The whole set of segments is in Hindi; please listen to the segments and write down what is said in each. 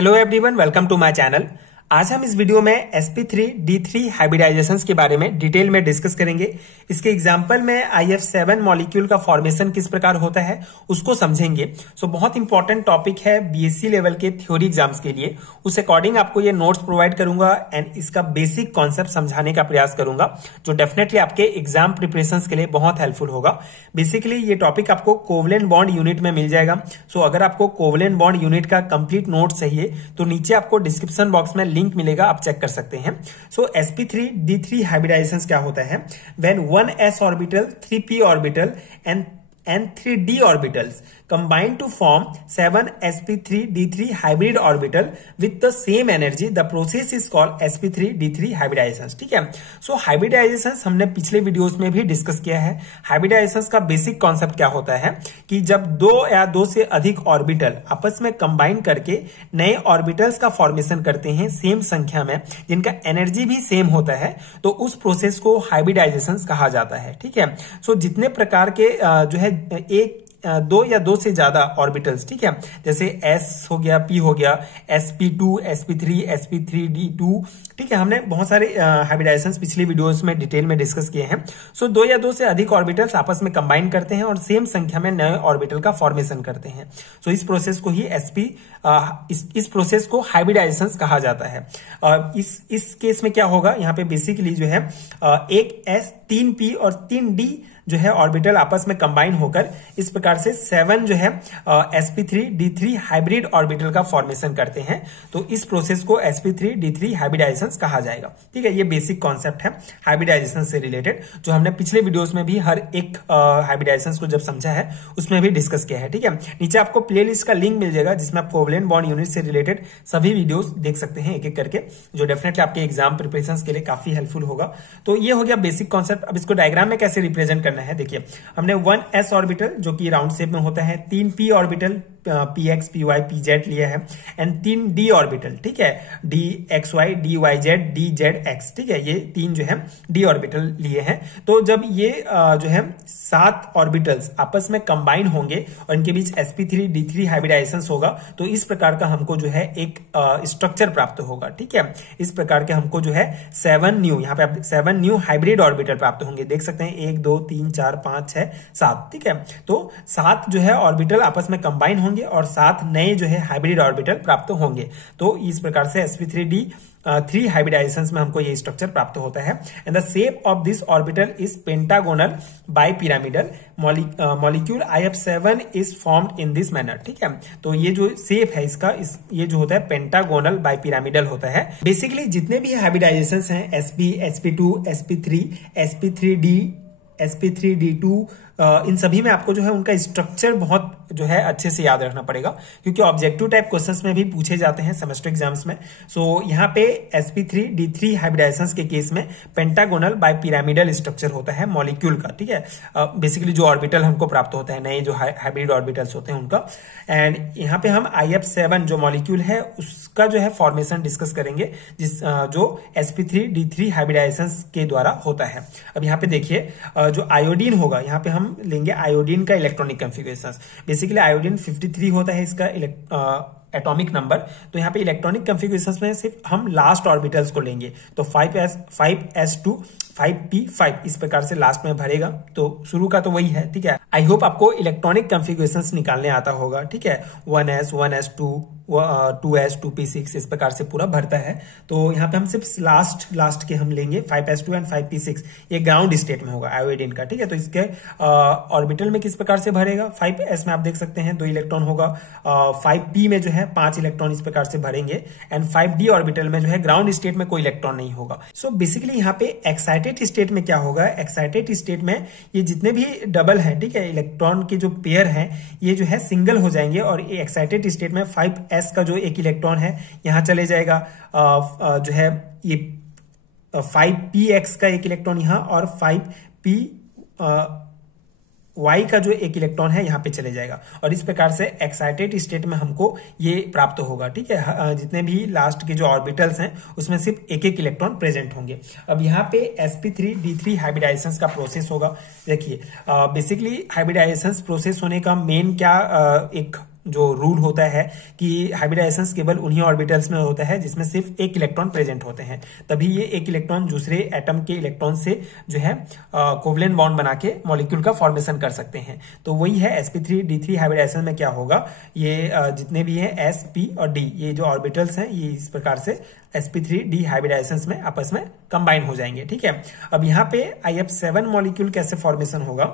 Hello everyone, welcome to my channel. आज हम इस वीडियो में sp3d3 हाइब्रिडाइजेशंस के बारे में डिटेल में डिस्कस करेंगे। इसके एग्जांपल में IF7 मॉलिक्यूल का फॉर्मेशन किस प्रकार होता है उसको समझेंगे। बहुत इंपॉर्टेंट टॉपिक है बीएससी लेवल के थ्योरी एग्जाम्स के लिए। उस अकॉर्डिंग आपको ये नोट्स प्रोवाइड करूंगा एंड इसका बेसिक कॉन्सेप्ट समझाने का प्रयास करूंगा, जो डेफिनेटली आपके एग्जाम प्रिपरेशन के लिए बहुत हेल्पफुल होगा। बेसिकली ये टॉपिक आपको कोवलेंट बॉन्ड यूनिट में मिल जाएगा। अगर आपको कोवलेंट बॉन्ड यूनिट का कंप्लीट नोट चाहिए तो नीचे आपको डिस्क्रिप्शन बॉक्स में लिंक मिलेगा, आप चेक कर सकते हैं। sp3d3 हाइब्रिडाइजेशंस क्या होता है? When 1s orbital, 3p orbital and 3d orbitals combine to form 7 sp3d3 hybrid orbital with the same energy, the process is called sp3d3 hybridizations। ठीक है, हाइब्रिडाइजेशंस हमने पिछले वीडियोस में भी डिस्कस किया है। हाइब्रिडाइजेशंस का बेसिक कॉन्सेप्ट क्या होता है कि जब दो या दो से अधिक ऑर्बिटल आपस में कंबाइन करके नए ऑर्बिटल्स का फॉर्मेशन करते हैं सेम संख्या में, जिनका एनर्जी भी सेम होता है, तो उस प्रोसेस को हाइब्रिडाइजेशंस कहा जाता है। ठीक है, जितने प्रकार के जो है एक दो या दो से ज्यादा ऑर्बिटल्स, ठीक है, जैसे s हो गया, p हो गया, sp2, sp3, sp3d2, ठीक है, हमने बहुत सारे हाइब्रिडाइजेशंस पिछली वीडियोस में डिटेल में डिस्कस किए हैं। दो या दो से अधिक ऑर्बिटल्स आपस में कंबाइन करते हैं और सेम संख्या में नए ऑर्बिटल का फॉर्मेशन करते हैं। इस प्रोसेस को ही इस प्रोसेस को हाइब्रिडाइजेशंस कहा जाता है। इस केस में क्या होगा, यहाँ पे बेसिकली जो है एक s, 3p और 3d जो है ऑर्बिटल आपस में कंबाइन होकर इस प्रकार से 7 जो है sp3d3 हाइब्रिड ऑर्बिटल का फॉर्मेशन करते हैं। तो इस प्रोसेस को sp3d3 हाइब्रिडाइजेशंस कहा जाएगा। ठीक है, ये बेसिक कॉन्सेप्ट है हाइब्रिडाइजेशन से रिलेटेड, जो हमने पिछले वीडियोस में भी हर एक हाइब्रिडाइजेशंस को जब समझा है उसमें भी डिस्कस किया है। ठीक है, नीचे आपको प्लेलिस्ट का लिंक मिल जाएगा जिसमें आप कोवलेंट बॉन्ड यूनिट से रिलेटेड सभी वीडियोस देख सकते हैं एक एक करके, जो डेफिनेटली आपके एग्जाम प्रिपरेशन के लिए काफी हेल्पफुल होगा। तो ये हो गया बेसिक कॉन्सेप्ट। अब इसको डायग्राम में कैसे रिप्रेजेंट करना है, देखिए हमने 1s ऑर्बिटल जो कि राउंड शेप में होता है, 3p orbital px, py, pz लिया है, एंड 3d ऑर्बिटल, ठीक है, dxy, dyz, dzx, ठीक है, ये तीन जो है d ऑर्बिटल लिए हैं। तो जब ये जो है 7 ऑर्बिटल्स आपस में कंबाइन होंगे और इनके बीच sp3d3 हाइब्रिडाइजेशंस होगा, तो इस प्रकार का हमको जो है एक स्ट्रक्चर प्राप्त होगा। ठीक है, इस प्रकार के हमको जो है 7 न्यू, यहाँ पे आप 7 न्यू हाइब्रिड ऑर्बिटल प्राप्त होंगे। देख सकते हैं 1 2 3 4 5 6 7, ठीक है, तो 7 जो है ऑर्बिटल आपस में कंबाइन होंगे और 7 नए जो है हाइब्रिड ऑर्बिटल प्राप्त होंगे। तो इस प्रकार से sp3d3 हाइब्रिडाइजेशंस में हमको ये स्ट्रक्चर प्राप्त होता है। And the shape of this orbital is pentagonal bipyramidal molecule IF7 is formed in this manner. ठीक है, तो ये जो शेप है इसका, ये जो होता है पेंटागोनल बाइपिरामिडल होता है। बेसिकली जितने भी हाइब्रिडाइजेशंस हैं sp, sp2, sp3, sp3d, sp3d2, इन सभी में आपको जो है उनका स्ट्रक्चर बहुत जो है अच्छे से याद रखना पड़ेगा, क्योंकि ऑब्जेक्टिव टाइप क्वेश्चंस में भी पूछे जाते हैं सेमेस्टर एग्जाम्स में। यहाँ पे sp3d3 हाइब्रिडाइजेशंस के केस में पेंटागोनल बाइपिरामिडल स्ट्रक्चर होता है मॉलिक्यूल का। ठीक है, बेसिकली जो ऑर्बिटल हमको प्राप्त होता है, नए जो हाइब्रिड ऑर्बिटल्स होते हैं उनका। एंड यहाँ पे हम IF7 जो मॉलिक्यूल है उसका जो है फॉर्मेशन डिस्कस करेंगे, जो sp3d3 हाइब्रिडाइजेशंस के द्वारा होता है। अब यहाँ पे देखिए जो आयोडीन होगा, यहाँ पे हम लेंगे आयोडीन का इलेक्ट्रॉनिक कॉन्फ़िगरेशंस। बेसिकली आयोडीन 53 होता है इसका एटॉमिक नंबर। तो यहाँ पे इलेक्ट्रॉनिक कॉन्फ़िगरेशंस में सिर्फ हम लास्ट ऑर्बिटल्स को लेंगे, तो 5s2 5p5 इस प्रकार से लास्ट में भरेगा। तो शुरू का तो वही है। ठीक है, आई होप आपको इलेक्ट्रॉनिक कॉन्फ़िगरेशंस निकालने आता होगा। ठीक है, 1s 1s2 2s 2p6 इस प्रकार से पूरा भरता है। तो यहाँ पे हम सिर्फ लास्ट के हम लेंगे 5s2 एंड 5p6, ये ग्राउंड स्टेट में होगा आयोडीन का। ठीक है, तो इसके ऑर्बिटल में किस प्रकार से भरेगा, 5s में आप देख सकते हैं 2 इलेक्ट्रॉन होगा, 5p में जो है 5 इलेक्ट्रॉन इस प्रकार से भरेंगे, एंड 5d ऑर्बिटल में जो है ग्राउंड स्टेट में कोई इलेक्ट्रॉन नहीं होगा। बेसिकली यहाँ पे एक्साइटेड स्टेट में क्या होगा, एक्साइटेड स्टेट में ये जितने भी डबल है, ठीक है, इलेक्ट्रॉन के जो पेयर है ये जो है सिंगल हो जाएंगे, और एक्साइटेड स्टेट में 5s का जो एक इलेक्ट्रॉन है यहाँ चले जाएगा, जो है ये 5px का एक इलेक्ट्रॉन यहाँ, और 5p y का जो एक इलेक्ट्रॉन है यहाँ पे चले जाएगा, और इस प्रकार से एक्साइटेड स्टेट में हमको ये प्राप्त होगा। ठीक है, जितने भी लास्ट के जो ऑर्बिटल्स हैं उसमें सिर्फ एक एक इलेक्ट्रॉन प्रेजेंट होंगे। अब यहाँ पे sp3d3 हाइब्रिडाइजेशंस का प्रोसेस होगा। देखिए बेसिकली हाइब्रिडाइजेशंस प्रोसेस होने का मेन क्या एक जो रूल होता है कि हाइब्रिडाइजेशन केवल उन्हीं ऑर्बिटल्स में होता है जिसमें सिर्फ एक इलेक्ट्रॉन प्रेजेंट होते हैं, तभी ये एक इलेक्ट्रॉन दूसरे एटम के इलेक्ट्रॉन से जो है कोवलेंट बॉन्ड बना के मॉलिक्यूल का फॉर्मेशन कर सकते हैं। तो वही है sp3d3 हाइब्रिडाइजेशन में क्या होगा, ये जितने भी हैं s, p और d, ये जो ऑर्बिटल्स हैं ये इस प्रकार से sp3d हाइब्रिडाइजेशन में आपस में कंबाइन हो जाएंगे। ठीक है, अब यहाँ पे IF7 मॉलिक्यूल कैसे फॉर्मेशन होगा,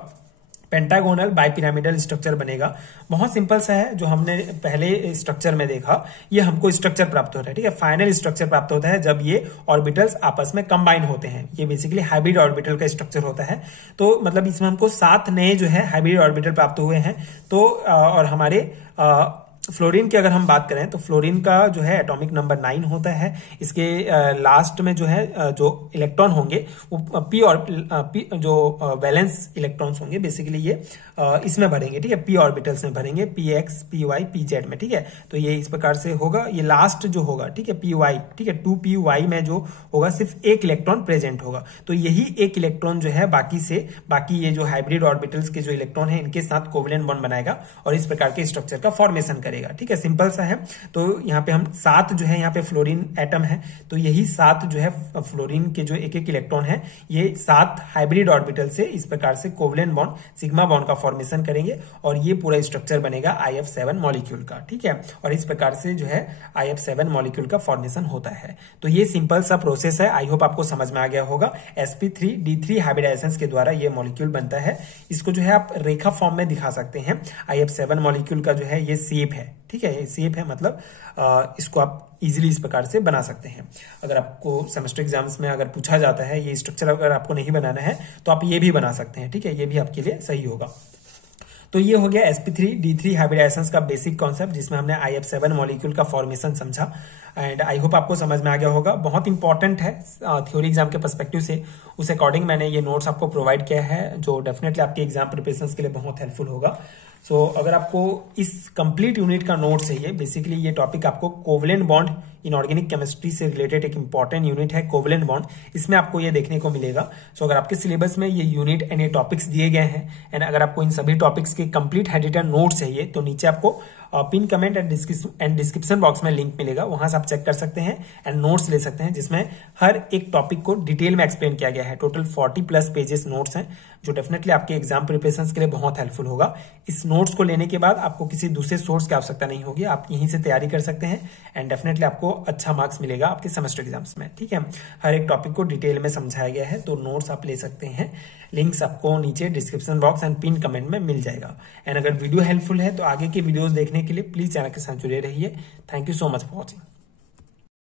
पेंटागोनल बाइपिरामिडल स्ट्रक्चर बनेगा। बहुत सिंपल सा है, जो हमने पहले स्ट्रक्चर में देखा, ये हमको स्ट्रक्चर प्राप्त होता है। ठीक है, फाइनल स्ट्रक्चर प्राप्त होता है जब ये ऑर्बिटल्स आपस में कंबाइन होते हैं। ये बेसिकली हाइब्रिड ऑर्बिटल का स्ट्रक्चर होता है। तो मतलब इसमें हमको 7 नए जो है हाइब्रिड ऑर्बिटल प्राप्त हुए हैं। तो और हमारे फ्लोरीन की अगर हम बात करें तो फ्लोरीन का जो है एटॉमिक नंबर 9 होता है। इसके लास्ट में जो है जो इलेक्ट्रॉन होंगे वो पी और पी जो वैलेंस इलेक्ट्रॉन्स होंगे बेसिकली ये इसमें भरेंगे। ठीक है, पी ऑर्बिटल्स में भरेंगे, p x, p y, p z में। ठीक है, तो ये इस प्रकार से होगा। ये लास्ट जो होगा, ठीक है, पी वाई, ठीक है, 2p वाई में जो होगा सिर्फ एक इलेक्ट्रॉन प्रेजेंट होगा। तो यही एक इलेक्ट्रॉन जो है बाकी ये जो हाइब्रिड ऑर्बिटल्स के जो इलेक्ट्रॉन है इनके साथ कोवलेंट बॉन्ड बनाएगा और इस प्रकार के स्ट्रक्चर का फॉर्मेशन करेगा। ठीक है, सिंपल सा है। तो यहाँ पे हम 7 जो है यहाँ पे फ्लोरीन एटम है, तो यही 7 जो है फ्लोरीन के जो एक एक इलेक्ट्रॉन है ये 7 हाइब्रिड ऑर्बिटल से इस प्रकार से कोवलेंट बॉन्ड, सिग्मा बॉन्ड का फॉर्मेशन करेंगे और ये पूरा स्ट्रक्चर बनेगा IF7 मॉलिक्यूल का। ठीक है, और इस प्रकार से जो है IF7 मॉलिक्यूल का फॉर्मेशन होता है। तो ये सिंपल सा प्रोसेस है। आई होप आपको समझ में आ गया होगा। sp3d3 हाइब्रिडाइजेशन के द्वारा ये मॉलिक्यूल बनता है। इसको जो है आप रेखा फॉर्म में दिखा सकते हैं। IF7 मॉलिक्यूल का जो है ये शेप है। ठीक है, ये शेप है, मतलब इसको आप इजीली इस प्रकार से बना सकते हैं। अगर आपको सेमेस्टर एग्जाम्स में अगर पूछा जाता है ये स्ट्रक्चर अगर आपको नहीं बनाना है तो आप ये भी बना सकते हैं। ठीक है, ये भी आपके लिए सही होगा। तो ये हो गया sp3d3 हाइब्रिडाइजेशन का बेसिक कॉन्सेप्ट, जिसमें हमने IF7 मॉलिक्यूल का फॉर्मेशन समझा। एंड आई होप आपको समझ में आ गया होगा। बहुत इंपॉर्टेंट है थ्योरी एग्जाम के पर्सपेक्टिव से, उस अकॉर्डिंग मैंने ये नोट्स आपको प्रोवाइड किया है जो डेफिनेटली आपके एग्जाम प्रिपरेशन के लिए बहुत हेल्पफुल होगा। सो अगर आपको इस कंप्लीट यूनिट का नोट चाहिए, बेसिकली ये टॉपिक आपको कोवलेंट बॉन्ड इनऑर्गेनिक केमिस्ट्री से रिलेटेड एक इंपॉर्टेंट यूनिट है कोवलेंट बॉन्ड, इसमें आपको ये देखने को मिलेगा। सो अगर आपके सिलेबस में ये यूनिट एंड ये टॉपिक्स दिए गए हैं एंड अगर आपको इन सभी टॉपिक्स के कंप्लीट एडिटेड नोट चाहिए तो नीचे आपको pin comment and description box में लिंक मिलेगा, वहां से आप चेक कर सकते हैं एंड नोट्स ले सकते हैं, जिसमें हर एक टॉपिक को डिटेल में एक्सप्लेन किया गया है। टोटल 40+ पेजेस नोट्स हैं जो डेफिनेटली आपके एग्जाम प्रिपरेशन के लिए बहुत हेल्पफुल होगा। इस नोट्स को लेने के बाद आपको किसी दूसरे सोर्स की आवश्यकता नहीं होगी, आप यहीं से तैयारी कर सकते हैं एंड डेफिनेटली आपको अच्छा मार्क्स मिलेगा आपके सेमेस्टर एग्जाम्स में। ठीक है, हर एक टॉपिक को डिटेल में समझाया गया है, तो नोट्स आप ले सकते हैं। लिंक्स आपको नीचे description box and pin comment में मिल जाएगा। एंड अगर वीडियो हेल्पफुल है तो आगे की वीडियोस देखने के लिए प्लीज चैनल के साथ जुड़े रहिए। Thank you so much for watching.